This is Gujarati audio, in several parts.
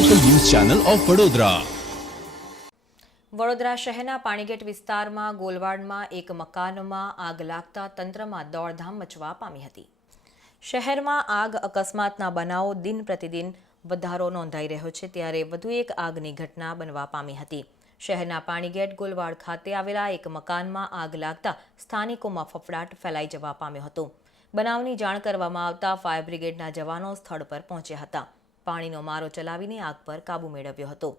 ચેનલ ઓફ વડોદરા વડોદરા શહેરના પાણીગેટ વિસ્તારમાં ગોલવાડમાં એક મકાનમાં આગ લાગતા તંત્રમાં દોડધામ મચવા પામી હતી. શહેરમાં આગ અકસ્માતના બનાવો દિન પ્રતિદિન વધારો નોંધાઈ રહ્યો છે, ત્યારે વધુ એક આગની ઘટના બનવા પામી હતી. શહેરના પાણીગેટ ગોલવાડ ખાતે આવેલા એક મકાનમાં આગ લાગતા સ્થાનિકોમાં ફફડાટ ફેલાઈ જવા પામ્યો હતો. બનાવની જાણ કરવામાં આવતા ફાયર બ્રિગેડના જવાનો સ્થળ પર પહોંચ્યા હતા. પાણીનો મારો ચલાવીને આગ પર કાબૂ મેળવ્યો હતો.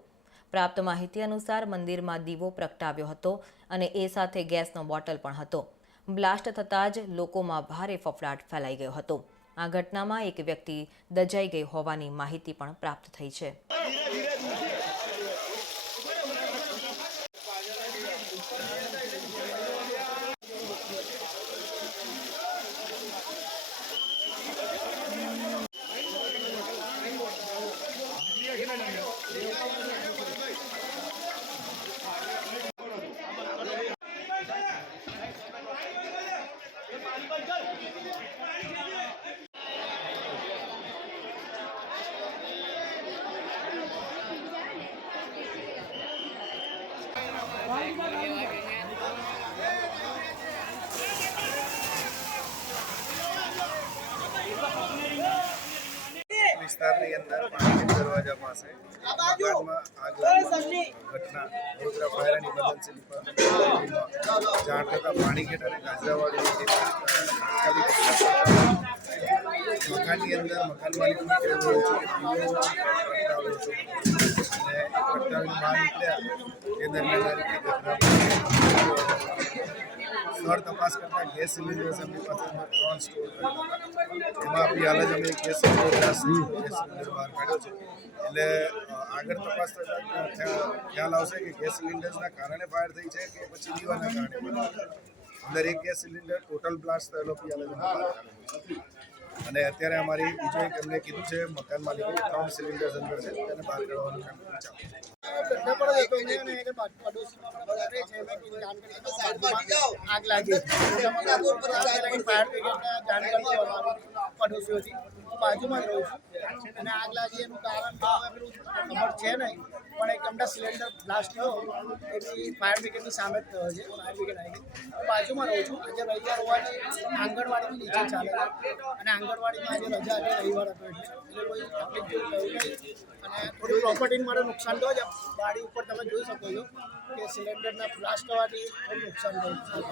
પ્રાપ્ત માહિતી અનુસાર મંદિરમાં દીવો પ્રગટાવ્યો હતો અને એ સાથે ગેસનો બોટલ પણ હતો. બ્લાસ્ટ થતાં જ લોકોમાં ભારે ફફડાટ ફેલાઈ ગયો હતો. આ ઘટનામાં એક વ્યક્તિ દજાઈ ગઈ હોવાની માહિતી પણ પ્રાપ્ત થઈ છે. વિસ્તારની અંદર પાણીગેટ દરવાજા પાસે મકાનમાં આગ લાગવાની ઘટના Vadodara fire and emergency department જાણ થતાં પાણીગેટ અને ગાજરાવાડીની ટીમ તાત્કાલિક ઘટનાસ્થળ મકાનની અંદર મકાન માલિકને કહેવું રહ્યું છે કે પ્રગટાવ્યો છે એ દરમિયાન. સ્થળ તપાસ કરતા ગેસ સિલિન્ડર એમની પાસે અંદર ત્રણ સ્ટોર એમાં આપણી હાલ જ અમે ગેસ સિલિન્ડર ગેસ સિલિન્ડર બહાર કાઢ્યો છે. એટલે આગળ તપાસ થતાં ખ્યા- ખ્યાલ આવશે કે ગેસ સિલિન્ડર્સના કારણે ફાયર થઈ છે કે પછી દીવાના કારણે અંદર એક ગેસ સિલિન્ડર, ટોટલ બ્લાસ્ટ થયેલો બી અને અત્યારે અમારી બીજું એક એમને કીધું છે મકાન માલિકો ત્રણ સિલિન્ડર્સ અંદર છે તેને બહાર કાઢવાનું કામ ચાલુ છે. આગ લાગી પડોશીઓથી. બાજુમાં જ રહું છું. અને આગ લાગી એનું કારણ ખબર છે નહીં, પણ એક અમદાવાદ સિલિન્ડર બ્લાસ્ટ થયો એથી ફાયર બ્રિગેડની સામે જ થયો છે ફાયર બ્રિગેડ આવી બાજુમાં રહું છું. આજે રવિવાર હોવાથી આંગણવાડીની નીચે ચાલે અને આંગણવાડીમાં આજે રજા હતી રવિવાર હતો એટલે કોઈ તકલીફ જેવું થયું નહીં. અને થોડી પ્રોપર્ટીને મારે નુકસાન થયું છે ગાડી ઉપર તમે જોઈ શકો છો કે સિલિન્ડરના બ્લાસ્ટ થવાથી થોડું નુકસાન થયું. છે